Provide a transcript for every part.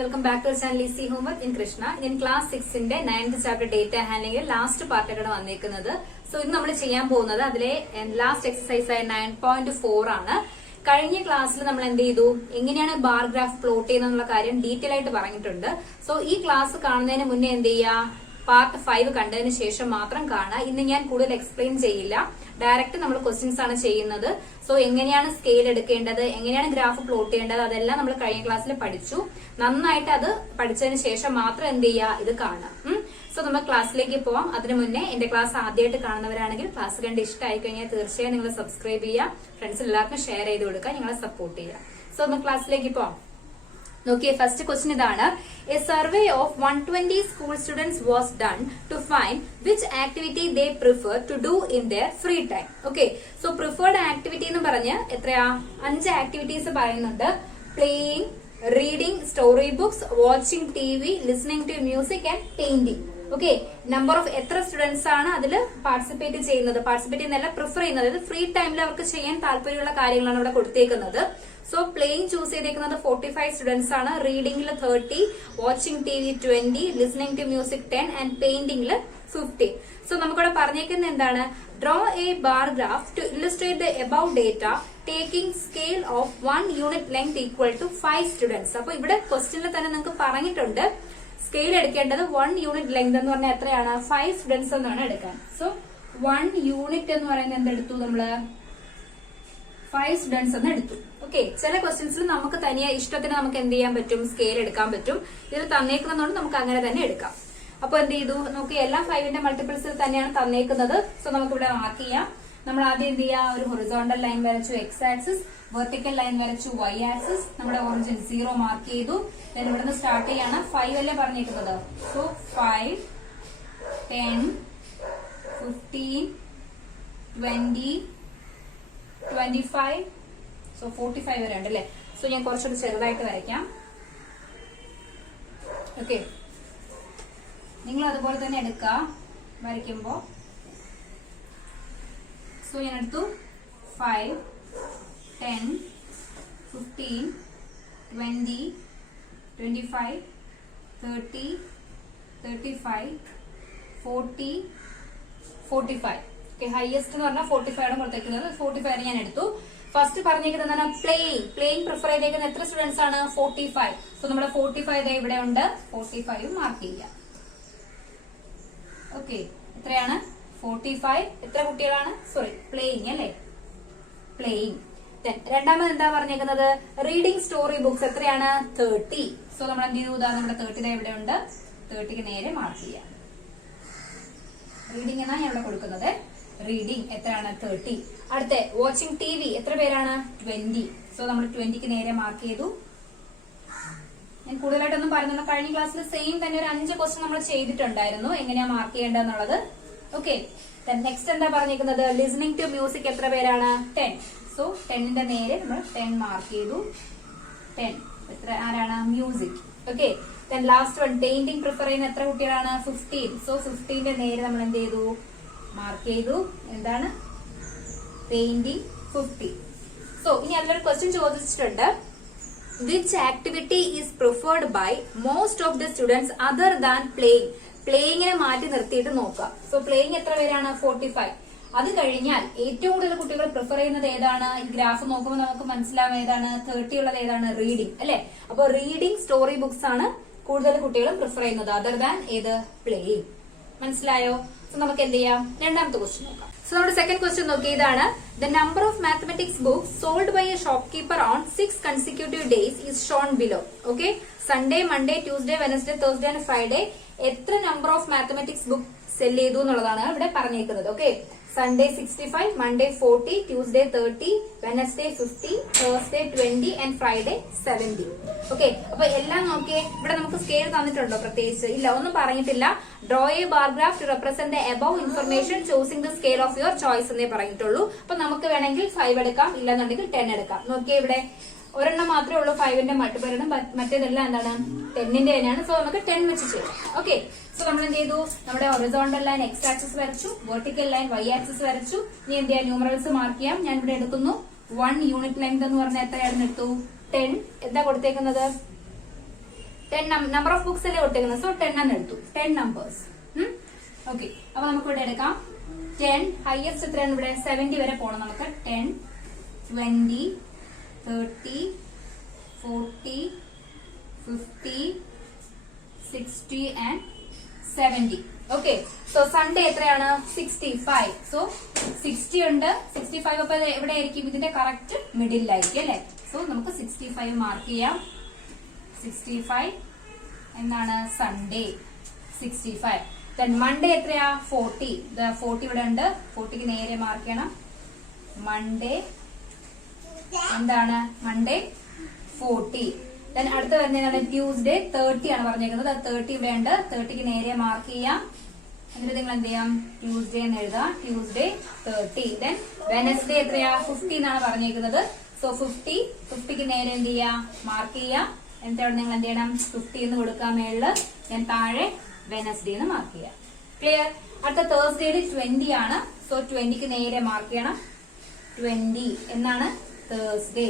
Welcome back to channel easy homework in Krishna. ഞാൻ class 6ന്റെ 9th chapter data ഹാൻഡ്ലിംഗിൽ last പാർട്ടാണ് വന്നിരിക്കുന്നത്. സോ ഇന്ന് നമ്മൾ ചെയ്യാൻ പോകുന്നത് അതിലെ ലാസ്റ്റ് എക്സസൈസ് ആയ 9.4 ആണ്. കഴിഞ്ഞ ക്ലാസ്സിൽ നമ്മൾ എന്ത് ചെയ്തു, എങ്ങനെയാണ് ബാർ ഗ്രാഫ് പ്ലോട്ട് ചെയ്യുന്നുള്ള കാര്യം ഡീറ്റെയിൽ ആയിട്ട് പറഞ്ഞിട്ടുണ്ട്. സോ ഈ ക്ലാസ് കാണുന്നതിന് മുന്നേ എന്ത് ചെയ്യുക, പാർട്ട് 5 കണ്ടതിന് ശേഷം മാത്രം കാണുക. ഇന്ന് ഞാൻ കൂടുതൽ എക്സ്പ്ലെയിൻ ചെയ്യില്ല, ഡയറക്റ്റ് നമ്മൾ ക്വസ്റ്റ്യൻസ് ആണ് ചെയ്യുന്നത്. സോ എങ്ങനെയാണ് സ്കെയിൽ എടുക്കേണ്ടത്, എങ്ങനെയാണ് ഗ്രാഫ് പ്ലോട്ട് ചെയ്യേണ്ടത്, അതെല്ലാം നമ്മൾ കഴിഞ്ഞ ക്ലാസ്സിൽ പഠിച്ചു. നന്നായിട്ട് അത് പഠിച്ചതിന് ശേഷം മാത്രം എന്ത് ചെയ്യുക, ഇത് കാണാം. സോ നമ്മൾ ക്ലാസ്സിലേക്ക് പോവാം. അതിനു മുന്നേ എന്റെ ക്ലാസ് ആദ്യമായിട്ട് കാണുന്നവരാണെങ്കിൽ ക്ലാസ് കണ്ട് ഇഷ്ടമായി കഴിഞ്ഞാൽ തീർച്ചയായും നിങ്ങൾ സബ്സ്ക്രൈബ് ചെയ്യുക, ഫ്രണ്ട്സിന് എല്ലാവർക്കും ഷെയർ ചെയ്ത് കൊടുക്കുക, നിങ്ങളെ സപ്പോർട്ട് ചെയ്യുക. സോ നമ്മൾ ക്ലാസ്സിലേക്ക് പോവാം. നോക്കിയേ, ഫസ്റ്റ് ക്വസ്റ്റ്യൻ ഇതാണ്. A survey of 120 school students was done to find which activity they prefer to do in their free time. Okay, so preferred activity എന്ന് പറഞ്ഞ് എത്രയാ, 5 ആക്ടിവിറ്റീസ് പറയുന്നുണ്ട്. Playing, reading story books, watching TV, listening to music and painting. Okay, number of എത്ര students ആണ് അതിൽ participate ചെയ്യുന്നത്, participate ചെയ്യുന്നതല്ല prefer ചെയ്യുന്നത്, അതായത് ഫ്രീ ടൈമിൽ അവർക്ക് ചെയ്യാൻ താല്പര്യമുള്ള കാര്യങ്ങളാണ് ഇവിടെ കൊടുത്തേക്കുന്നത്. സോ പ്ലേയിങ് ചൂസ് ചെയ്തേക്കുന്നത് 45 സ്റ്റുഡൻസ് ആണ്, റീഡിംഗിൽ 30, watching TV 20, listening to music 10 and പെയിന്റിംഗിൽ 50. സോ നമുക്കിവിടെ പറഞ്ഞേക്കുന്നത് എന്താണ്, draw a bar graph to illustrate the above data taking scale of 1 unit length equal to 5 students. അപ്പൊ ഇവിടെ ക്വസ്റ്റ്യനിൽ തന്നെ നിങ്ങൾക്ക് പറഞ്ഞിട്ടുണ്ട് സ്കെയിൽ എടുക്കേണ്ടത് 1 യൂണിറ്റ് ലെങ്ത് എന്ന് പറഞ്ഞാൽ എത്രയാണ്, 5 സ്റ്റുഡൻസ് എന്നാണ് എടുക്കാൻ. സോ 1 യൂണിറ്റ് എന്ന് പറയുന്നത് എന്തെടുത്തു, നമ്മള് 5 സ്റ്റുഡൻസ് എന്ന് എടുത്തു. ഓക്കെ, ചില ക്വസ്റ്റ്യൻസിൽ നമുക്ക് തനിയെ ഇഷ്ടത്തിന് നമുക്ക് എന്ത് ചെയ്യാൻ പറ്റും, സ്കെയിൽ എടുക്കാൻ പറ്റും. ഇതിൽ തന്നേക്കുന്നതുകൊണ്ട് നമുക്ക് അങ്ങനെ തന്നെ എടുക്കാം. അപ്പൊ എന്ത് ചെയ്തു, നമുക്ക് എല്ലാം 5ന്റെ മൾട്ടിപ്പിൾസിൽ തന്നെയാണ് തന്നേക്കുന്നത്. സോ നമുക്ക് ഇവിടെ മാർക്ക് ചെയ്യാം. നമ്മൾ ആദ്യം എന്ത് ചെയ്യാം, ഒരു ഹൊറിസോണ്ടൽ ലൈൻ വരച്ചു എക്സ് ആക്സിസ്, വെർട്ടിക്കൽ ലൈൻ വരച്ചു വൈ ആക്സിസ്, നമ്മുടെ ഒറിജിൻ 0 മാർക്ക് ചെയ്തു. ദെൻ ഇവിടുന്ന് സ്റ്റാർട്ട് ചെയ്യാണ്. 5 അല്ലേ പറഞ്ഞേക്കുന്നത്. സോ 5, 10, 15, 20, 25, സോ 45 വരെ ഉണ്ട് അല്ലേ. സോ ഞാൻ കുറച്ചുകൂടി ചെറുതായിട്ട് വരയ്ക്കാം. ഓക്കെ, നിങ്ങൾ അതുപോലെ തന്നെ എടുക്കുക വരയ്ക്കുമ്പോ. സോ ഞാൻ എടുത്തു 5, 10, 15, 20, 25, 30, 35, 40, 45. ഹയസ്റ്റ് എന്ന് പറഞ്ഞാൽ 45 ആണ് കൊടുത്തേക്കുന്നത്. 45 ഞാൻ എടുത്തു. ഫസ്റ്റ് പറഞ്ഞേക്കുന്നത് എന്താണ്, പ്ലേയിങ് പ്രിഫർ ചെയ്തേക്കുന്ന എത്ര സ്റ്റുഡൻസ് ആണ്, 45. സോ നമ്മുടെ 45 ഇവിടെ ഉണ്ട്, 45 മാർക്ക് ചെയ്യാം. ഓക്കെ, എത്രയാണ് 45, എത്ര കുട്ടികളാണ്, സോറി പ്ലേയിങ് അല്ലേ, പ്ലേയിങ്. രണ്ടാമത് എന്താ പറഞ്ഞേക്കുന്നത്, റീഡിംഗ് സ്റ്റോറി ബുക്സ് എത്രയാണ്, 30. സോ നമ്മൾ എന്ത് ചെയ്തു, നമ്മുടെ 30 ഇവിടെ ഉണ്ട്, 30ക്ക് നേരെ മാർക്ക് ചെയ്യാം. റീഡിംഗ് എന്നാണ് ഞാൻ ഇവിടെ കൊടുക്കുന്നത്. റീഡിംഗ് എത്രയാണ്, 30. അടുത്ത വാച്ചിങ് TV എത്ര പേരാണ്, 20. സോ നമ്മൾ 20ക്ക് നേരെ മാർക്ക് ചെയ്തു. ഞാൻ കൂടുതലായിട്ടൊന്നും പറയുന്നില്ല, കഴിഞ്ഞ ക്ലാസ്സിൽ സെയിം തന്നെ ഒരു 5 ക്വസ്റ്റ്യൻ നമ്മൾ ചെയ്തിട്ടുണ്ടായിരുന്നു, എങ്ങനെയാ മാർക്ക് ചെയ്യേണ്ടതെന്നുള്ളത്. ഓക്കെ, നെക്സ്റ്റ് എന്താ പറഞ്ഞിരിക്കുന്നത്, ലിസണിംഗ് ടു മ്യൂസിക് എത്ര പേരാണ്, 10. സോ 10ന്റെ നേരെ നമ്മൾ 10 മാർക്ക് ചെയ്തു. 10 എത്ര, ആരാണ്, music. Okay, last one painting prefer ചെയ്യുന്ന എത്ര കുട്ടികളാണ്, 15. സോ 15ന്റെ നേരെ നമ്മൾ എന്ത് ചെയ്തു, മാർക്ക് ചെയ്തു. എന്താണ്, പെയിന്റിംഗ് 50. സോ ഇനി അതിലൊരു ക്വസ്റ്റ്യൻ ചോദിച്ചിട്ടുണ്ട്, which activity is preferred by most of the students other than playing. പ്ലേയിങ്ങിനെ മാറ്റി നിർത്തിയിട്ട് നോക്കാം. സോ പ്ലേയിങ് എത്ര പേരാണ്, 45. അത് കഴിഞ്ഞാൽ ഏറ്റവും കൂടുതൽ കുട്ടികൾ പ്രിഫർ ചെയ്യുന്നത് ഏതാണ്, ഈ ഗ്രാഫ് നോക്കുമ്പോൾ നമുക്ക് മനസ്സിലാവും ഏതാണ്, 30 ഉള്ളത് ഏതാണ്, റീഡിംഗ് അല്ലെ. അപ്പൊ റീഡിംഗ് സ്റ്റോറി ബുക്സ് ആണ് കൂടുതൽ കുട്ടികളും പ്രിഫർ ചെയ്യുന്നത് അതർ ദാൻ ഏത്, പ്ലേയിങ്. മനസ്സിലായോ. സോ നമുക്ക് എന്ത് ചെയ്യാം, രണ്ടാമത്തെ ക്വസ്റ്റ്യൻ നോക്കാം. സോ നമ്മുടെ സെക്കൻഡ് ക്വസ്റ്റ്യൻ നോക്കി, ഇതാണ്. The number of mathematics books sold by a shopkeeper on 6 consecutive days is shown below. Okay, Sunday, Monday, Tuesday, Wednesday, Thursday and Friday എത്ര number of mathematics book sell ചെയ്തു എന്നുള്ളതാണ് ഇവിടെ പറഞ്ഞേക്കുന്നത്. Okay, Sunday 65, Monday 40, Tuesday 30, Wednesday 50, Thursday 20 and Friday 70. Okay, അപ്പൊ എല്ലാം നോക്കിയേ. ഇവിടെ നമുക്ക് സ്കെയിൽ തന്നിട്ടുണ്ടോ, പ്രത്യേകിച്ച് ഇല്ല, ഒന്നും പറഞ്ഞിട്ടില്ല. Draw a bar graph to represent the above information choosing the scale of your choice എന്നേ പറഞ്ഞിട്ടുള്ളൂ. അപ്പൊ നമുക്ക് വേണമെങ്കിൽ 5 എടുക്കാം, ഇല്ലെന്നുണ്ടെങ്കിൽ 10 എടുക്കാം. നോക്കിയേ, ഇവിടെ ഒരെണ്ണം മാത്രമേ ഉള്ളൂ 5ന്റെ മൾട്ടിപ്പിൾ, മറ്റേതെല്ലാം എന്താണ്, 10ന്റെ തന്നെയാണ്. സോ നമുക്ക് 10 വെച്ച് ചെയ്യാം. ഓക്കെ, സോ നമ്മൾ എന്ത് ചെയ്തു, നമ്മുടെ ഹൊറിസോണ്ടൽ ലൈൻ എക്സ് ആക്സിസ് വരച്ചു, വെർട്ടിക്കൽ ലൈൻ വൈ ആക്സിസ് വരച്ചു. ഇനി എന്ത് ചെയ്യാം, ന്യൂമറൽസ് മാർക്ക് ചെയ്യാം. ഞാൻ ഇവിടെ എടുക്കുന്നു 1 യൂണിറ്റ് ലെങ്ത് എന്ന് പറഞ്ഞാൽ എത്രയാണെന്ന് എടുത്തു, 10. എന്താ കൊടുത്തേക്കുന്നത്, നമ്പർ ഓഫ് ബുക്സ് അല്ലേ ഒട്ടേക്കുന്നത്, സോ 10 എന്ന് എടുത്തു. 10 നമ്പേഴ്സ്. ഓക്കെ, അപ്പൊ നമുക്ക് ഇവിടെ എടുക്കാം 10. ഹയസ്റ്റ് എത്രയാണ് ഇവിടെ? 70 വരെ പോകണം നമുക്ക്. 10, 20, 30, 40, 50, 60 and 70. ഓക്കെ, സോ സൺഡേ എത്രയാണ്? 65. സോ 60 ഉണ്ട്, 65. അപ്പൊ എവിടെ ആയിരിക്കും? ഇതിന്റെ കറക്റ്റ് മിഡിലായിരിക്കും അല്ലെ? സോ നമുക്ക് 65 മാർക്ക് ചെയ്യാം. 65 എന്താണ്? സൺഡേ 65. ദെൻ മൺഡേ എത്രയാ? 40. 40 ഇവിടെ ഉണ്ട്, 40ക്ക് നേരെ മാർക്ക് ചെയ്യണം. മൺഡേ എന്താണ്? മൺഡേ 40. ദെൻ അടുത്ത് വരുന്നതാണ് ട്യൂസ്ഡേ 30 ആണ് പറഞ്ഞേക്കുന്നത്. 30 ഇവിടെ ഉണ്ട്, 30ക്ക് നേരെ മാർക്ക് ചെയ്യാം. എന്നിട്ട് നിങ്ങൾ എന്ത് ചെയ്യാം? ട്യൂസ്ഡേ എന്ന് എഴുതാം. ട്യൂസ്ഡേ 30. ദെൻ വെനസ്ഡേ എത്രയാ? 50 എന്നാണ് പറഞ്ഞേക്കുന്നത്. സോ 50ക്ക് നേരെ എന്ത് ചെയ്യാം? മാർക്ക് ചെയ്യാം. എന്നിട്ട് അവിടെ നിങ്ങൾ എന്ത് ചെയ്യണം? 50 എന്ന് കൊടുക്കാൻ മേളില്. ഞാൻ താഴെ വെനസ്ഡേ എന്ന് മാർക്ക് ചെയ്യാം. ക്ലിയർ? അടുത്ത തേഴ്സ്ഡേയില് 20 ആണ്. സോ 20ക്ക് നേരെ മാർക്ക് ചെയ്യണം. 20 എന്നാണ് Thursday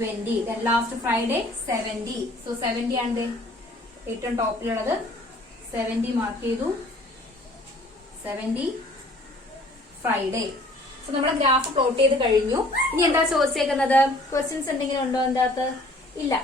20. Then last Friday 70. So 70 ആണ് ഏറ്റവും ടോപ്പിലുള്ളത്. 70 മാർക്ക് ചെയ്തു. 70 ഫ്രൈഡേ. സോ നമ്മുടെ ഗ്രാഫ് പ്ലോട്ട് ചെയ്ത് കഴിഞ്ഞു. ഇനി എന്താ ചോദിച്ചേക്കുന്നത്? ക്വസ്റ്റ്യൻസ് എന്തെങ്കിലും ഉണ്ടോ അതിന്റെ അകത്ത്? ഇല്ല.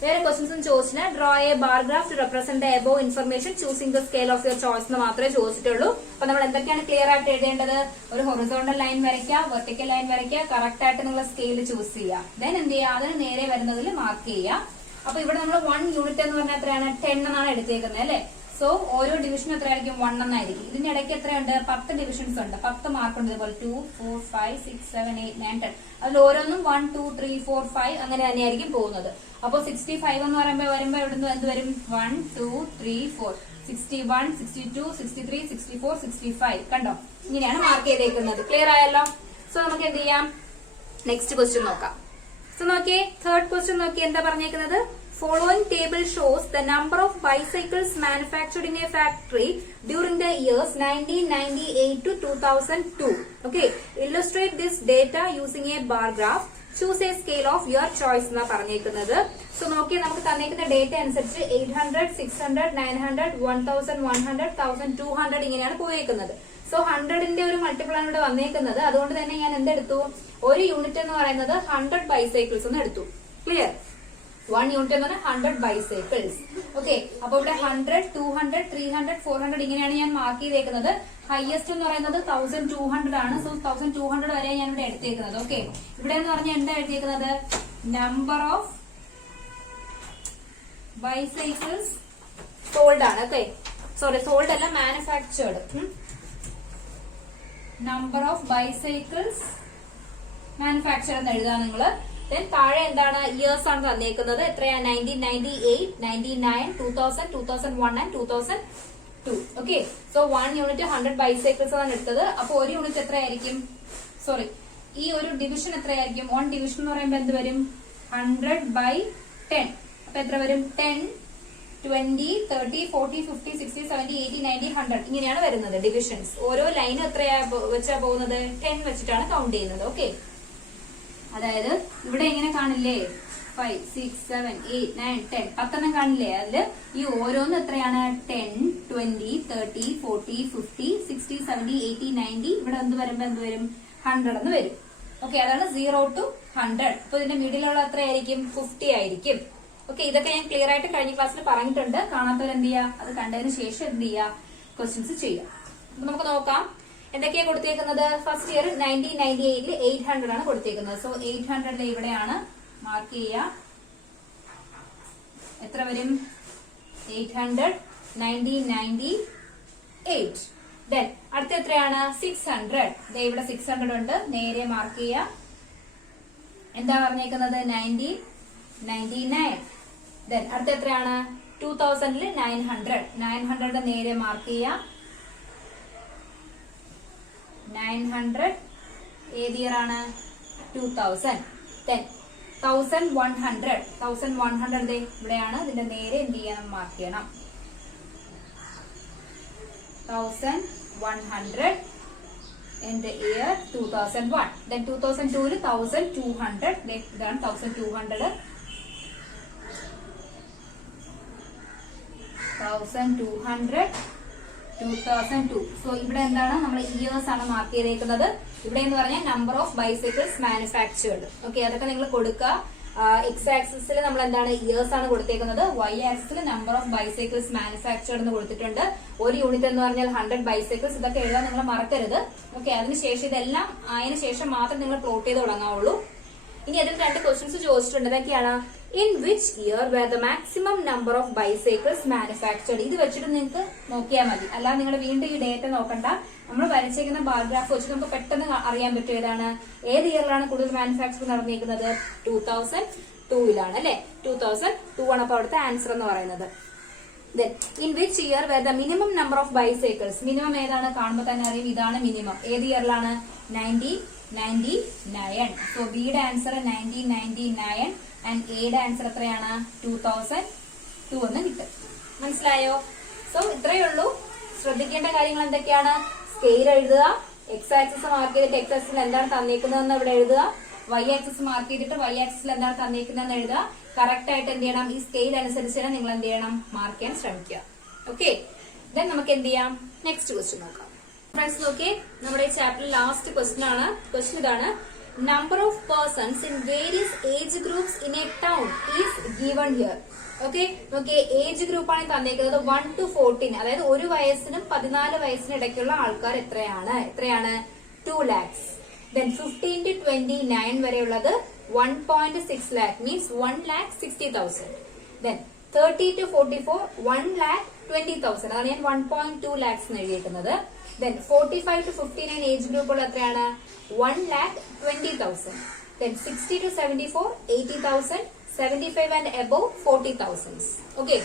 വേറെ ക്വസ്റ്റ്യൻസും ചോദിച്ചില്ല. Draw a bar graph to represent the above information choosing the scale of your choice എന്ന് മാത്രമേ ചോദിച്ചിട്ടുള്ളൂ. അപ്പൊ നമ്മൾ എന്തൊക്കെയാണ് ക്ലിയർ ആയിട്ട് എഴുതേണ്ടത്? ഒരു ഹൊറിസോണ്ടൽ ലൈൻ വരയ്ക്കുക, വെർട്ടിക്കൽ ലൈൻ വരയ്ക്കുക, കറക്റ്റ് ആയിട്ട് നിങ്ങൾ സ്കെയിൽ ചൂസ് ചെയ്യുക. ദെൻ എന്ത് ചെയ്യുക? അതിന് നേരെ വരുന്നതിൽ മാർക്ക് ചെയ്യുക. അപ്പൊ ഇവിടെ നമ്മൾ 1 യൂണിറ്റ് എന്ന് പറഞ്ഞാൽ എത്രയാണ്? 10 എന്നാണ് എടുത്തേക്കുന്നത് അല്ലെ? സോ ഓരോ ഡിവിഷനും എത്രയായിരിക്കും? 1 എന്നായിരിക്കും. ഇതിന്റെ ഇടയ്ക്ക് എത്രയുണ്ട്? 10 ഡിവിഷൻസ് ഉണ്ട്. 10 മാർക്ക് ഉണ്ട്. ഇതുപോലെ 2, 4, 5, 6, 7, 8, 9, 10. അതിൽ ഓരോന്നും 1, 2, 3, 4, 5 അങ്ങനെ തന്നെയായിരിക്കും പോകുന്നത്. അപ്പൊ 65 എന്ന് വരുമ്പോ ഇവിടുന്ന് എന്ത് വരും? 1, 2, 3, 4, 61, 62, 63, 64, 65. കണ്ടോ? ഇങ്ങനെയാണ് മാർക്ക് ചെയ്തേക്കുന്നത്. ക്ലിയർ ആയല്ലോ? സോ നമുക്ക് എന്ത് ചെയ്യാം? നെക്സ്റ്റ് ക്വസ്റ്റ്യൻ നോക്കാം. സോ നോക്കിയേ, തേർഡ് ക്വസ്റ്റ്യൻ നോക്കി എന്താ പറഞ്ഞേക്കുന്നത്? Following table shows the number of bicycles manufactured in a factory during the years 1998 to 2002. Okay, illustrate this data using a bar graph. Choose a scale of your choice എന്നാ പറഞ്ഞേക്കുന്നത്. So നോക്കിയാൽ നമുക്ക് തന്നേക്കുന്ന data അനുസരിച്ച് 800, 600, 900, 1100, 1200 ഇങ്ങനെയാണ് പോയേക്കുന്നത്. So 100ന്റെ ഒരു multiple ആണ് ഇവിടെ വന്നേക്കുന്നത്. അതുകൊണ്ട് തന്നെ ഞാൻ എന്തെടുത്തു? ഒരു യൂണിറ്റ് എന്ന് പറയുന്നത് 100 ബൈസൈക്കിൾസ് എന്ന് എടുത്തു. ക്ലിയർ? 1 യൂണിറ്റ് എന്ന് പറഞ്ഞാൽ 100 ബൈസൈക്കിൾസ്. ഓക്കെ, അപ്പൊ ഇവിടെ 100, 200, 300, 400 ഇങ്ങനെയാണ് ഞാൻ മാർക്ക് ചെയ്തേക്കുന്നത്. ഹയസ്റ്റ് എന്ന് പറയുന്നത് 1200 ആണ്. സോ 1200 വരെ ഞാൻ ഇവിടെ എടുത്തേക്കുന്നത്. ഓക്കെ, ഇവിടെ എന്ന് പറഞ്ഞാൽ എന്താ എഴുതിയേക്കുന്നത്? നമ്പർ ഓഫ് ബൈസൈക്കിൾസ് സോൾഡ് ആണ്. ഓക്കെ, സോറി, സോൾഡ് അല്ല, manufactured. Number of bicycles manufacture എന്ന് എഴുതാം നിങ്ങള്. ദെൻ താഴെ എന്താണ്? ഇയേഴ്സ് ആണ് തന്നേക്കുന്നത്. എത്രയാ? 1998, 99, 2000, 2001 and 2002. Okay, so 1 unit 100 bicycles ആണ് എടുത്തത്. അപ്പൊ ഒരു യൂണിറ്റ് എത്രയായിരിക്കും? സോറി, ഈ ഒരു ഡിവിഷൻ എത്രയായിരിക്കും? 1 ഡിവിഷൻ എന്ന് പറയുമ്പോൾ എന്ത് വരും? 100/10. അപ്പൊ എത്ര വരും? 10, 20, 30, 40, 50, 60, 70, 80, 90, 100 ഇങ്ങനെയാണ് വരുന്നത് ഡിവിഷൻസ്. ഓരോ ലൈനും എത്രയാ വെച്ചാ പോകുന്നത്? 10 വെച്ചിട്ടാണ് കൗണ്ട് ചെയ്യുന്നത്. ഓക്കെ, അതായത് ഇവിടെ എങ്ങനെ കാണില്ലേ? 5, 6, 7, 8, 9, 10 10 കാണില്ലേ? അതില് ഈ ഓരോന്നും എത്രയാണ്? 10, 20, 30, 40, 50, 60, 70, 80, 90 ഇവിടെ എന്ത് വരുമ്പോ എന്ത് വരും? 100 എന്ന് വരും. ഓക്കെ, അതാണ് 0 to 100. അപ്പൊ ഇതിന്റെ മിഡിലുള്ള എത്രയായിരിക്കും? 50 ആയിരിക്കും. ഓക്കെ, ഇതൊക്കെ ഞാൻ ക്ലിയർ ആയിട്ട് കഴിഞ്ഞ ക്ലാസ്സിൽ പറഞ്ഞിട്ടുണ്ട്. കാണാത്തവർ എന്ത് ചെയ്യുക? അത് കണ്ടതിന് ശേഷം എന്ത് ചെയ്യുക? ക്വസ്റ്റ്യൻസ് ചെയ്യുക. അപ്പൊ നമുക്ക് നോക്കാം എന്തൊക്കെയാ കൊടുത്തേക്കുന്നത്. ഫസ്റ്റ് ഇയർ 1998 800 ആണ് കൊടുത്തേക്കുന്നത്. സോ 800 ഇവിടെയാണ് മാർക്ക് ചെയ്യുക. എത്ര വരും? 800, 1998. ദെൻ അടുത്ത എത്രയാണ്? 600. ഇവിടെ 600 ഉണ്ട്, നേരെ മാർക്ക് ചെയ്യുക. എന്താ പറഞ്ഞേക്കുന്നത്? 1999. ദെൻ അടുത്ത എത്രയാണ്? 2000 900. 900 നേരെ മാർക്ക് ചെയ്യുക. 900 ഏത് ഇയർ ആണ്? 2000. ദെൻ 1100. 1100 ഇവിടെയാണ്. ഇതിന്റെ നേരെ എന്ത് ചെയ്യണം? മാർക്ക് ചെയ്യണം. 1100 in the year 2001. Then 2002 1200. ഇതാണ് 1200. 1200, 2002. സോ ഇവിടെ എന്താണ് നമ്മൾ ഇയേഴ്സ് ആണ് മാർക്ക് ചെയ്തേക്കുന്നത്. ഇവിടെ എന്ന് പറഞ്ഞാൽ number of bicycles manufactured. Okay, അതൊക്കെ നിങ്ങൾ കൊടുക്കുക. എക്സ് ആക്സിസിൽ നമ്മൾ എന്താണ് ഇയേഴ്സ് ആണ് കൊടുത്തേക്കുന്നത്. വൈ ആക്സിസിൽ നമ്പർ ഓഫ് ബൈസൈക്കിൾസ് മാനുഫാക്ചേർഡ് എന്ന് കൊടുത്തിട്ടുണ്ട്. ഒരു യൂണിറ്റ് എന്ന് പറഞ്ഞാൽ 100 ബൈസൈക്കിൾസ്. ഇതൊക്കെ എഴുതാൻ നിങ്ങൾ മറക്കരുത്. ഓക്കെ, അതിനുശേഷം ഇതെല്ലാം അതിന് ശേഷം മാത്രം നിങ്ങൾ പ്ലോട്ട് ചെയ്ത് തുടങ്ങാവുള്ളൂ. ഇനി അതിൽ 2 ക്വസ്റ്റ്യൻസ് ചോദിച്ചിട്ടുണ്ട്. ഇതൊക്കെയാണ് in which year were the maximum number of bicycles manufactured. ഇത് വെച്ചിട്ട് നിങ്ങൾക്ക് നോക്കിയാൽ മതി. അല്ലാതെ നിങ്ങൾ വീണ്ടും ഈ ഡേറ്റ നോക്കണ്ട. നമ്മൾ വരച്ചേക്കുന്ന ബാർഗ്രാഫ് വെച്ച് നമുക്ക് പെട്ടെന്ന് അറിയാൻ പറ്റും ഏതാണ് ഏത് ഇയറിലാണ് കൂടുതൽ മാനുഫാക്ചർ നടന്നിരിക്കുന്നത്. 2002 അല്ലെ, 2002 ആണ് അപ്പൊ അവിടുത്തെ ആൻസർ എന്ന് പറയുന്നത്. Then, in which year were the minimum number of bicycles? Minimum ഏതാണ് കാണുമ്പോൾ തന്നെ അറിയും ഇതാണ് മിനിമം. ഏത് ഇയറിലാണ്? 1999. സോ ബിയുടെ ആൻസർ 1999 ആൻഡ് എയുടെ ആൻസർ എത്രയാണ്? 2002 എന്ന് കിട്ടും. മനസ്സിലായോ? സോ ഇത്രയേ ഉള്ളൂ. ശ്രദ്ധിക്കേണ്ട കാര്യങ്ങൾ എന്തൊക്കെയാണ്? സ്കെയിൽ എഴുതുക, എക്സ് ആക്സിസ് മാർക്ക് ചെയ്തിട്ട് എക്സ് ആക്സിൽ എന്താണ് തന്നേക്കുന്നതെന്ന് ഇവിടെ എഴുതുക, വൈ ആക്സിസ് മാർക്ക് ചെയ്തിട്ട് വൈ ആക്സിൽ എന്താണ് തന്നേക്കുന്നതെന്ന് എഴുതുക. കറക്റ്റ് ആയിട്ട് എന്ത് ചെയ്യണം? ഈ സ്കെയിൽ അനുസരിച്ച് തന്നെ നിങ്ങൾ എന്ത് ചെയ്യണം? മാർക്ക് ചെയ്യാൻ ശ്രമിക്കുക. ഓക്കെ, ദെൻ നമുക്ക് എന്ത് ചെയ്യാം? നെക്സ്റ്റ് ക്വസ്റ്റ്യൻ നോക്കാം. ഫ്രണ്ട്സ് നോക്കിയേ, നമ്മുടെ ഈ ചാപ്റ്ററിൽ ലാസ്റ്റ് ക്വസ്റ്റ്യൻ ആണ്. ക്വസ്റ്റ്യൻ ഇതാണ്: number of persons in various age groups in a town is given here. Okay, നോക്കിയേ, ഏജ് ഗ്രൂപ്പ് ആണ് തന്നേക്കുന്നത് 1 to 14. അതായത് 1 വയസ്സിനും 14 വയസ്സിനും ഇടയ്ക്കുള്ള ആൾക്കാർ എത്രയാണ്? 2 lakhs. Then 15 to 29 വരെയുള്ളത് 1.6 lakh means 1,60,000. Then 30 to 44 1,20,000. അതാണ് ഞാൻ 1.2 lakhs എന്ന് എഴുതിയിരിക്കുന്നത്. Then 45 to 59 ഏജ് ഗ്രൂപ്പുകൾ എത്രയാണ്? 1,20,000. Then 60 to 74 80,000. 75 and above 40,000. Okay.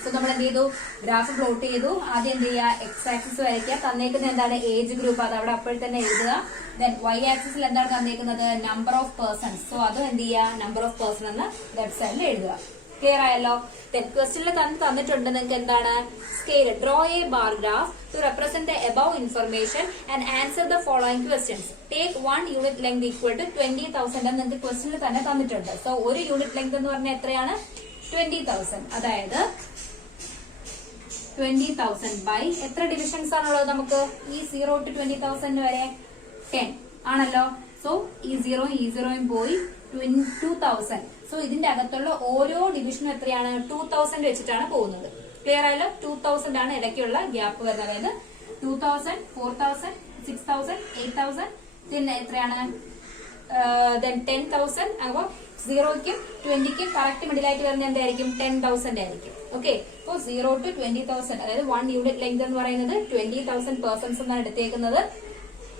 So നമ്മൾ എന്ത് ചെയ്തു? ഗ്രാഫ് പ്ലോട്ട് ചെയ്തു. ആദ്യം എന്ത് ചെയ്യുക? എക്സ് ആക്സിസ് വരയ്ക്കുക. തന്നേക്കുന്നത് എന്താണ്? Age group. അത് അവിടെ അപ്പോൾ തന്നെ എഴുതുക. ദെൻ വൈ ആക്സിസിൽ എന്താണ് തന്നേക്കുന്നത്? Number of persons. സോ അത് എന്ത് ചെയ്യുക? നമ്പർ ഓഫ് പേഴ്സൺ എന്ന് ലെഫ്റ്റ് സൈഡിൽ എഴുതുക. ക്ലിയർ ആയല്ലോ? ദെൻ ക്വസ്റ്റ്യനിൽ തന്നിട്ടുണ്ട് നിങ്ങൾക്ക് എന്താണ്? Scale draw a bar graph to represent the above information and answer the following questions. Take 1 unit length equal to 20,000 എന്ന് നിങ്ങൾക്ക് ക്വസ്റ്റ്യനിൽ തന്നെ തന്നിട്ടുണ്ട്. സോ ഒരു യൂണിറ്റ് ലെങ്ത് എന്ന് പറഞ്ഞാൽ എത്രയാണ്? 20,000. അതായത് 20,000 ബൈ എത്ര ഡിവിഷൻസ് ആണുള്ളത് നമുക്ക്? ഈ 0 to 20,000 വരെ 10 ആണല്ലോ. സോ ഈ 0യും പോയി 2,000. സോ ഇതിന്റെ അകത്തുള്ള ഓരോ ഡിവിഷനും എത്രയാണ്? 2,000 വെച്ചിട്ടാണ് പോകുന്നത്. ക്ലിയർ ആയല്ലോ? 2,000 ആണ് ഇടയ്ക്കുള്ള ഗ്യാപ്പ് വരുന്നത്. അതായത് 2,000, 4,000, 6,000, 8,000 പിന്നെ എത്രയാണ്? 10,000. അപ്പൊ 0ക്കും 20ക്കും കറക്റ്റ് മിഡിലായിട്ട് വരുന്ന എന്തായിരിക്കും? 10,000 ആയിരിക്കും. ഓക്കെ, അപ്പൊ 0 to 20,000 അതായത് 1 യൂണിറ്റ് ലെങ്ത് എന്ന് പറയുന്നത് 20,000 പേഴ്സൺസ് എന്നാണ് എടുത്തേക്കുന്നത്.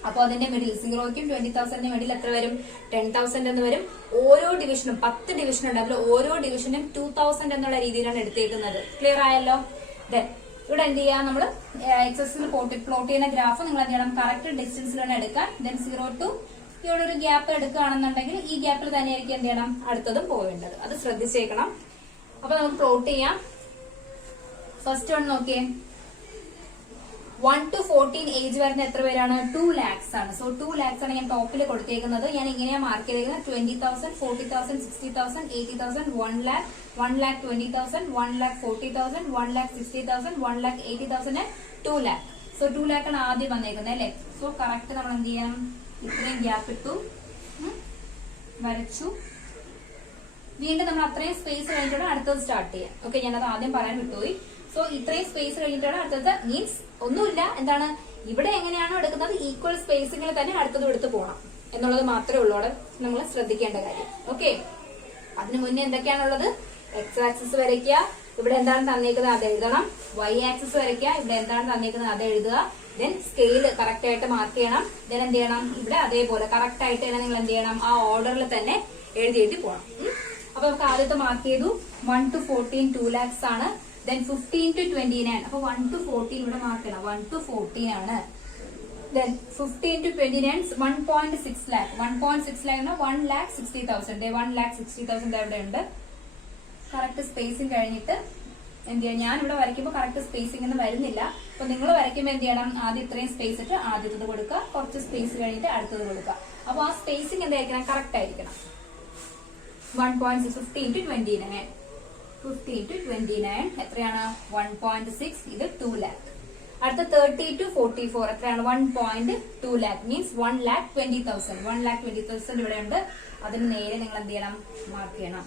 അപ്പൊ അതിന്റെ മിഡിൽ 0ക്കും 20,000 മിഡിൽ എത്ര വരും? 10,000 എന്ന് വരും. ഓരോ ഡിവിഷനും 10 ഡിവിഷൻ ഉണ്ട്. അതിൽ ഓരോ ഡിവിഷനും 2,000 എന്നുള്ള രീതിയിലാണ് എടുത്തേക്കുന്നത്. ക്ലിയർ ആയല്ലോ? ദെൻ ഇവിടെ എന്ത് ചെയ്യാം? നമ്മൾ എക്സസിൽ പ്ലോട്ട് ചെയ്യുന്ന ഗ്രാഫ് നിങ്ങൾ എന്ത് ചെയ്യണം? കറക്റ്റ് ഡിസ്റ്റൻസിലാണ് എടുക്കാൻ. ദെൻ 0 to ഇവിടെ ഒരു ഗ്യാപ്പ് എടുക്കുകയാണെന്നുണ്ടെങ്കിൽ ഈ ഗ്യാപ്പിൽ തന്നെയായിരിക്കും എന്ത് ചെയ്യണം? അടുത്തതും പോവേണ്ടത്. അത് ശ്രദ്ധിച്ചേക്കണം. അപ്പൊ നമുക്ക് പ്ലോട്ട് ചെയ്യാം. ഫസ്റ്റ് വൺ നോക്കിയേ, 1 to 14 ഏജ് വരുന്ന എത്ര പേരാണ്? 2 lakhs ആണ്. സോ 2 lakhs ആണ് ഞാൻ ടോപ്പിൽ കൊടുത്തേക്കുന്നത്. ഞാൻ ഇങ്ങനെയാ മാർക്ക് ചെയ്തേക്കുന്നത്: 20,000, 40,000, 60,000, 80,000, 1 lakh, 1,20,000, 1,40,000, 1,60,000, 1,80,000, 2 lakh. സോ 2 lakh ആണ് ആദ്യം വന്നേക്കുന്നത് അല്ലെ. സോ കറക്റ്റ് നമ്മൾ എന്ത് ചെയ്യണം? ഇത്രയും ഗ്യാപ്പ് ഇട്ടു, വരച്ചു. വീണ്ടും നമ്മൾ അത്രയും സ്പേസ് കഴിഞ്ഞിട്ടാണ് അടുത്തത് സ്റ്റാർട്ട് ചെയ്യാം. ഓക്കെ, ഞാനത് ആദ്യം പറയാൻ വിട്ടുപോയി. സോ ഇത്രയും സ്പേസ് കഴിഞ്ഞിട്ടാണ് അടുത്തത്. മീൻസ് ഒന്നുമില്ല, എന്താണ് ഇവിടെ എങ്ങനെയാണോ എടുക്കുന്നത് ഈക്വൽ സ്പേസിങ്ങിൽ തന്നെ അടുത്തത് എടുത്ത് പോകണം എന്നുള്ളത് മാത്രമേ ഉള്ളൂ അവിടെ നമ്മൾ ശ്രദ്ധിക്കേണ്ട കാര്യം. ഓക്കെ, അതിനു മുന്നേ എന്തൊക്കെയാണുള്ളത്? എക്സ് ആക്സിസ് വരയ്ക്കുക. ഇവിടെ എന്താണ് തന്നേക്കുന്നത് അത് എഴുതണം. വൈ ആക്സിസ് വരയ്ക്കുക. ഇവിടെ എന്താണ് തന്നേക്കുന്നത് അത് എഴുതുക. ദെൻ സ്കെയിൽ കറക്റ്റ് ആയിട്ട് മാർക്ക് ചെയ്യണം. ദെൻ എന്ത് ചെയ്യണം? ഇവിടെ അതേപോലെ കറക്റ്റ് ആയിട്ട് തന്നെ നിങ്ങൾ എന്ത് ചെയ്യണം? ആ ഓർഡറിൽ തന്നെ എഴുതി പോകണം. അപ്പൊ നമുക്ക് ആദ്യത്തെ മാർക്ക് ചെയ്തു 1 to 14 2 lakhs ആണ്. Then 15 to 29. അപ്പൊ 1 to 14 ഇവിടെ മാർക്ക് ചെയ്യണം. 1 to 14 ആണ്. Then 15 to 29 1.6 lakh. 1.6 lakh 1,60,000. 1,60,000 അവിടെ ഉണ്ട്. കറക്റ്റ് സ്പേസിങ് കഴിഞ്ഞിട്ട് എന്ത് ചെയ്യാം? ഞാൻ ഇവിടെ വരയ്ക്കുമ്പോൾ കറക്റ്റ് സ്പേസിംഗ് ഒന്നും വരുന്നില്ല. അപ്പൊ നിങ്ങൾ വരയ്ക്കുമ്പോൾ എന്ത് ചെയ്യണം? ആദ്യം ഇത്രയും സ്പേസ് ഇട്ട് ആദ്യത്തത് കൊടുക്കുക, കുറച്ച് സ്പേസ് കഴിഞ്ഞിട്ട് അടുത്തത് കൊടുക്കുക. അപ്പൊ ആ സ്പേസിംഗ് എന്തായിരിക്കണം? കറക്റ്റ് ആയിരിക്കണം. 1.6 15 to 29. 15 to 29 എത്രയാണ് 1.6, ഇത് 2 lakh. അടുത്ത 30 to 44 എത്രയാണ് 1.2 lakh, മീൻസ് 1,20,000. 1,20,000 ഇവിടെ ഉണ്ട്. അതിന് നേരെ നിങ്ങൾ എന്ത് ചെയ്യണം, മാർക്ക് ചെയ്യണം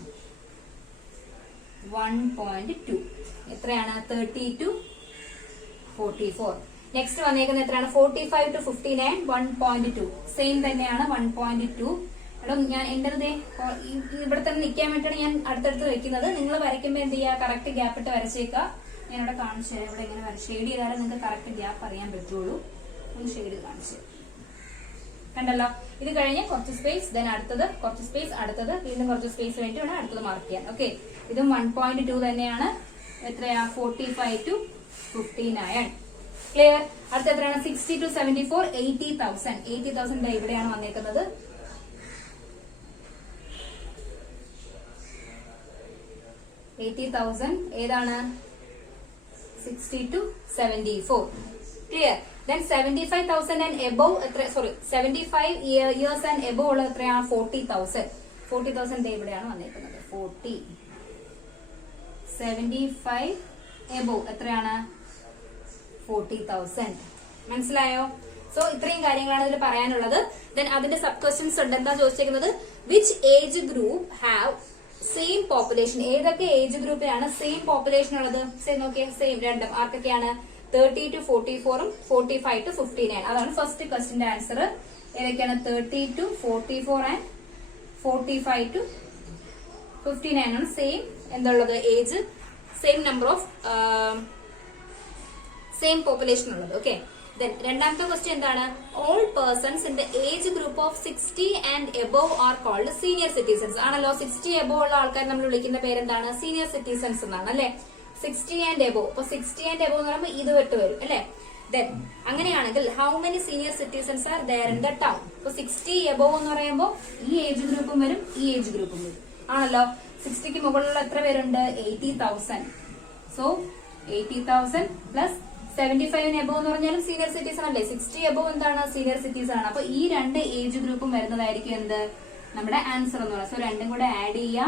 1.2. എത്രയാണ് 30 to 44. നെക്സ്റ്റ് വന്നേക്കുന്നത് എത്രയാണ് 45 to 59 1.2. സെയിം തന്നെയാണ് 1.2. എടോ ഞാൻ എന്റെ ഇവിടെ തന്നെ നിൽക്കാൻ വേണ്ടിയാണ് ഞാൻ അടുത്തടുത്ത് വെക്കുന്നത്. നിങ്ങൾ വരയ്ക്കുമ്പോൾ എന്ത് ചെയ്യുക, കറക്റ്റ് ഗ്യാപ്പ് ഇട്ട് വരച്ചേക്കുക. ഞാൻ ഇവിടെ കാണിച്ചു തരാം. ഇവിടെ എങ്ങനെ ഷെയ്ഡ് ചെയ്താലും നിങ്ങൾക്ക് കറക്റ്റ് ഗ്യാപ്പ് അറിയാൻ പറ്റുള്ളൂ. ഒന്ന് ഷെയ്ഡ് കാണിച്ചു കണ്ടല്ലോ. ഇത് കഴിഞ്ഞ് കുറച്ച് സ്പേസ്, ദെൻ അടുത്തത് കുറച്ച് സ്പേസ്, അടുത്തത് വീണ്ടും കുറച്ച് സ്പേസ് വേണ്ടി വേണം അടുത്തത് മാർക്ക് ചെയ്യാൻ. ഓക്കെ, ഇതും 1.2 തന്നെയാണ്. എത്രയാ 45 to 59. ക്ലിയർ. അടുത്ത എത്രയാണ് 60 to 74 80,000. 80,000 ഇവിടെയാണ് വന്നേക്കുന്നത്. ഏതാണ് 60 to 74. Clear. Then 75,000 and above, 75 years and above ഉള്ള എത്രയാണ് 40,000. 40,000 ഇവിടെയാണ് വന്നിരിക്കുന്നത്. 40. 75 above എത്രയാണ് 40,000. മനസ്സിലായോ? സോ ഇത്രയും കാര്യങ്ങളാണ് ഇതിൽ പറയാനുള്ളത്. ദെൻ അതിന്റെ സബ് ക്വസ്റ്റ്യൻസ് ഉണ്ട്. എന്താ ചോദിച്ചിരിക്കുന്നത്, which age group have same population. ഏതൊക്കെ ഏജ് ഗ്രൂപ്പിലാണ് സെയിം പോപ്പുലേഷൻ ഉള്ളത്? നോക്കിയേ, സെയിം രണ്ടും ആർക്കൊക്കെയാണ് 30 to 44 45 to 59. അതാണ് ഫസ്റ്റ് ക്വസ്റ്റിന്റെ ആൻസർ. ഏതൊക്കെയാണ് 30 to 44 ആൻഡ് 45 to 59 ആണ് സെയിം എന്തുള്ളത് age, same number of same population ഉള്ളത്. ഓക്കെ. ദെൻ രണ്ടാമത്തെ ക്വസ്റ്റ്യൻ എന്താണ്, all persons in the age group of 60 and above are called senior citizens. ആണല്ലോ, 60 എബോവ് ഉള്ള ആൾക്കാർ നമ്മൾ വിളിക്കുന്ന പേരെന്താണ്, സീനിയർ സിറ്റിസൺസ് എന്നാണ് അല്ലെ. 60 ആൻഡ് എബോവ്, അപ്പൊ 60 ആൻഡ് എബോവ് എന്ന് പറയുമ്പോൾ ഇത് വിട്ട് വരും അല്ലെ. ദെൻ അങ്ങനെയാണെങ്കിൽ how many senior citizens are there in the town. ഇപ്പൊ 60 എബോവ് എന്ന് പറയുമ്പോൾ ഈ ഏജ് ഗ്രൂപ്പും വരും, ഈ ഏജ് ഗ്രൂപ്പും വരും. ആണല്ലോ, 60ക്ക് മുകളിലുള്ള എത്ര പേരുണ്ട് 80,000. സോ 80,000 പ്ലസ് 75 എബോവ് എന്ന് പറഞ്ഞാലും സീനിയർ സിറ്റിസൺ അല്ലേ. 60 എബോവ് എന്താണ് സീനിയർ സിറ്റിസൺ ആണ്. അപ്പൊ ഈ രണ്ട് ഏജ് ഗ്രൂപ്പും വരുന്നതായിരിക്കും എന്ത് നമ്മുടെ ആൻസർ എന്ന് പറയുന്നത്. സോ രണ്ടും കൂടെ ആഡ് ചെയ്യുക.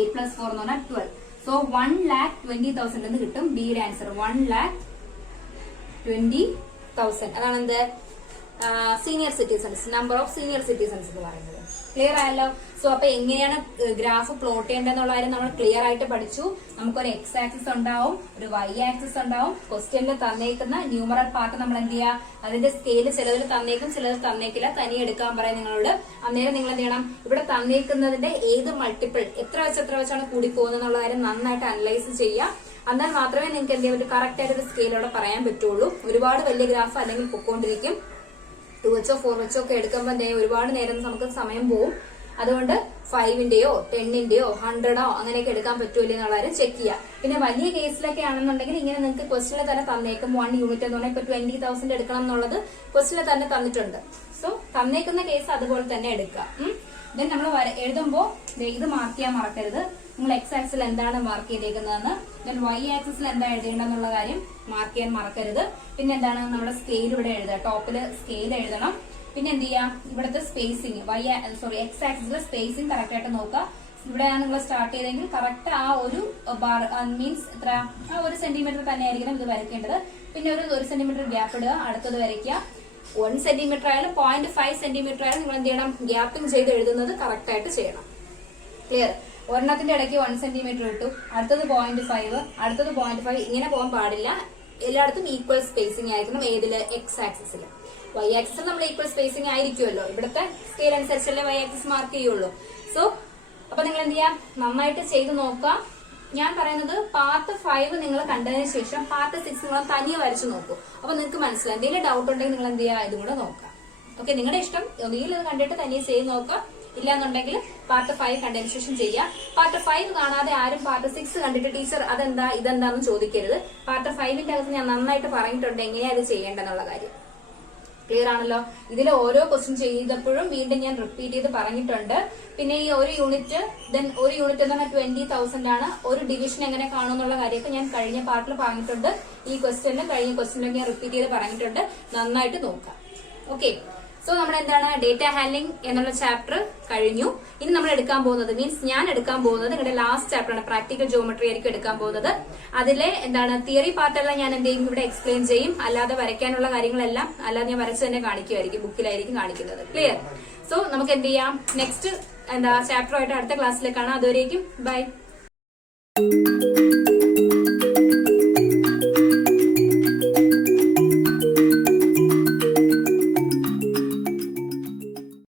8 + 4 എന്ന് പറഞ്ഞാൽ 12. സോ 1,20,000 എന്ന് കിട്ടും. ബിയുടെ ആൻസർ 1,20,000. അതാണ് എന്ത് senior citizens, number of senior citizens എന്ന് പറയുന്നത്. ക്ലിയർ ആയല്ലോ. സോ അപ്പൊ എങ്ങനെയാണ് ഗ്രാഫ് പ്ലോട്ട് ചെയ്യേണ്ടതെന്നുള്ള കാര്യം നമ്മൾ ക്ലിയർ ആയിട്ട് പഠിച്ചു. നമുക്കൊരു എക്സ് ആക്സിസ് ഉണ്ടാവും, ഒരു വൈ ആക്സിസ് ഉണ്ടാവും. ക്വസ്റ്റ്യനിൽ തന്നേക്കുന്ന ന്യൂമറൽ പാർട്ട് നമ്മൾ എന്ത് ചെയ്യുക, അതിന്റെ സ്കെയില് ചിലതിൽ തന്നേക്കും ചിലതിൽ തന്നേക്കില്ല, തനിയെ എടുക്കാൻ പറയാം നിങ്ങളോട്. അന്നേരം നിങ്ങൾ എന്ത് ചെയ്യണം, ഇവിടെ തന്നേക്കുന്നതിന്റെ ഏത് മൾട്ടിപ്പിൾ എത്ര വെച്ചാണ് കൂടി പോകുന്നത് എന്നുള്ള കാര്യം നന്നായിട്ട് അനലൈസ് ചെയ്യുക. എന്നാൽ മാത്രമേ നിങ്ങൾക്ക് എന്ത് ചെയ്യാൻ പറ്റും, കറക്റ്റ് ആയിട്ട് ഒരു സ്കെയിലോടെ പറയാൻ പറ്റുള്ളൂ. ഒരുപാട് വലിയ ഗ്രാഫ് അല്ലെങ്കിൽ പൊക്കോണ്ടിരിക്കും. 2H 4H ഒക്കെ എടുക്കുമ്പോൾ ഒരുപാട് നേരം നമുക്ക് സമയം പോവും. അതുകൊണ്ട് 5ന്റെയോ 10ന്റെയോ 100ഓ അങ്ങനെയൊക്കെ എടുക്കാൻ പറ്റൂല്ലേ എന്നുള്ള കാര്യം ചെക്ക് ചെയ്യുക. പിന്നെ വലിയ കേസിലൊക്കെ ആണെന്നുണ്ടെങ്കിൽ ഇങ്ങനെ നിങ്ങൾക്ക് ക്വസ്റ്റിനെ തന്നെ തന്നേക്കും. 1 യൂണിറ്റ് എന്ന് പറഞ്ഞാൽ ഇപ്പൊ 20,000 എടുക്കണം എന്നുള്ളത് ക്വസ്റ്റിനെ തന്നെ തന്നിട്ടുണ്ട്. സോ തന്നേക്കുന്ന കേസ് അതുപോലെ തന്നെ എടുക്കുക. ദെൻ നമ്മൾ എഴുതുമ്പോൾ ഇത് മാർക്ക് ചെയ്യാൻ മറക്കരുത്. നിങ്ങൾ എക്സ് ആക്സിൽ എന്താണ് മാർക്ക് ചെയ്തേക്കുന്നതെന്ന്, ദെൻ വൈ ആക്സിൽ എന്താ എഴുതേണ്ടെന്നുള്ള കാര്യം മാർക്ക് ചെയ്യാൻ മറക്കരുത്. പിന്നെ എന്താണ് നമ്മുടെ സ്കെയിൽ ഇവിടെ എഴുതുക, ടോപ്പില് സ്കെയിൽ എഴുതണം. പിന്നെ എന്ത് ചെയ്യാം, ഇവിടുത്തെ സ്പേസിങ് എക്സ് ആക്സിലെ സ്പേസിങ് കറക്റ്റ് ആയിട്ട് നോക്കുക. ഇവിടെയാണ് നിങ്ങൾ സ്റ്റാർട്ട് ചെയ്തെങ്കിൽ കറക്റ്റ് ആ ഒരു ബാർ മീൻസ് എത്ര, ആ 1 സെന്റിമീറ്റർ തന്നെ ആയിരിക്കണം ഇത് വരയ്ക്കേണ്ടത്. പിന്നെ ഒരു 1 സെന്റിമീറ്റർ ഗ്യാപ്പ് ഇടുക, അടുത്തത് വരയ്ക്കുക. 1 സെന്റിമീറ്റർ ആയാലും 0.5 സെന്റിമീറ്റർ ആയാലും നിങ്ങൾ എന്ത് ചെയ്യണം, ഗ്യാപ്പിംഗ് ചെയ്ത് എഴുതുന്നത് കറക്റ്റ് ആയിട്ട് ചെയ്യണം. ക്ലിയർ. ഒരെണ്ണത്തിന്റെ ഇടയ്ക്ക് 1 സെന്റിമീറ്റർ ഇട്ടു, അടുത്തത് 0.5, അടുത്തത് 0.5, ഇങ്ങനെ പോകാൻ പാടില്ല. എല്ലായിടത്തും ഈക്വൽ സ്പേസിംഗ് ആയിരിക്കണം. ഏതില്, എക്സ് ആക്സിസിൽ. വൈ ആക്സിസിൽ നമ്മൾ ഈക്വൽ സ്പേസിംഗ് ആയിരിക്കുമല്ലോ. ഇവിടുത്തെ സ്കെയിൽ അനുസരിച്ചല്ലേ വൈ ആക്സിസ് മാർക്ക് ചെയ്യുള്ളൂ. സോ അപ്പൊ നിങ്ങൾ എന്ത് ചെയ്യാം, നന്നായിട്ട് ചെയ്ത് നോക്കാം. ഞാൻ പറയുന്നത് പാർട്ട് 5 നിങ്ങൾ കണ്ടതിന് ശേഷം പാർട്ട് 6 നിങ്ങൾ തനിയെ വരച്ചു നോക്കൂ. അപ്പൊ നിങ്ങൾക്ക് മനസ്സിലാവും. എന്തെങ്കിലും ഡൗട്ട് ഉണ്ടെങ്കിൽ നിങ്ങൾ എന്ത് ചെയ്യുക, ഇതും കൂടെ നോക്കാം. ഓക്കെ, നിങ്ങളുടെ ഇഷ്ടം. ഒന്നുകിൽ ഇത് കണ്ടിട്ട് തനിയെ ചെയ്ത് നോക്കാം, ഇല്ലാന്നുണ്ടെങ്കിൽ പാർട്ട് 5 കണ്ടതിന് ശേഷം ചെയ്യാം. പാർട്ട് 5 കാണാതെ ആരും പാർട്ട് 6 കണ്ടിട്ട് ടീച്ചർ അതെന്താ ഇതെന്താന്ന് ചോദിക്കരുത്. പാർട്ട് 5ന്റെ അകത്ത് ഞാൻ നന്നായിട്ട് പറഞ്ഞിട്ടുണ്ട് എങ്ങനെയാ അത് ചെയ്യേണ്ടെന്നുള്ള കാര്യം. ക്ലിയർ ആണല്ലോ. ഇതിൽ ഓരോ ക്വസ്റ്റ്യൻ ചെയ്തപ്പോഴും വീണ്ടും ഞാൻ റിപ്പീറ്റ് ചെയ്ത് പറഞ്ഞിട്ടുണ്ട്. പിന്നെ ഈ ഒരു യൂണിറ്റ്, ദെൻ ഒരു യൂണിറ്റ് എന്ന് പറഞ്ഞാൽ 20,000 ആണ്. ഒരു ഡിവിഷൻ എങ്ങനെ കാണുമെന്നുള്ള കാര്യമൊക്കെ ഞാൻ കഴിഞ്ഞ പാർട്ടിൽ പറഞ്ഞിട്ടുണ്ട്. ഈ ക്വസ്റ്റ്യനിലും കഴിഞ്ഞ ക്വസ്റ്റ്യനിലും ഞാൻ റിപ്പീറ്റ് ചെയ്ത് പറഞ്ഞിട്ടുണ്ട്. നന്നായിട്ട് നോക്കാം. ഓക്കെ, സോ നമ്മൾ എന്താണ് ഡേറ്റ ഹാൻഡ്ലിംഗ് എന്നുള്ള ചാപ്റ്റർ കഴിഞ്ഞു. ഇനി നമ്മൾ എടുക്കാൻ പോകുന്നത് മീൻസ് ഞാൻ എടുക്കാൻ പോകുന്നത് നിങ്ങളുടെ ലാസ്റ്റ് ചാപ്റ്റർ ആണ്. പ്രാക്ടിക്കൽ ജോമെട്രി ആയിരിക്കും എടുക്കാൻ പോകുന്നത്. അതിലെ എന്താണ് തിയറി പാർട്ടെല്ലാം ഞാൻ എന്ത് ചെയ്യും, ഇവിടെ എക്സ്പ്ലെയിൻ ചെയ്യും. അല്ലാതെ വരയ്ക്കാനുള്ള കാര്യങ്ങളെല്ലാം അല്ലാതെ ഞാൻ വരച്ച് തന്നെ കാണിക്കുമായിരിക്കും, ബുക്കിലായിരിക്കും കാണിക്കുന്നത്. ക്ലിയർ? സോ നമുക്ക് എന്ത് ചെയ്യാം, നെക്സ്റ്റ് ചാപ്റ്ററുമായിട്ട് അടുത്ത ക്ലാസ്സിൽ കാണാം. അതുവരേക്കും ബൈ.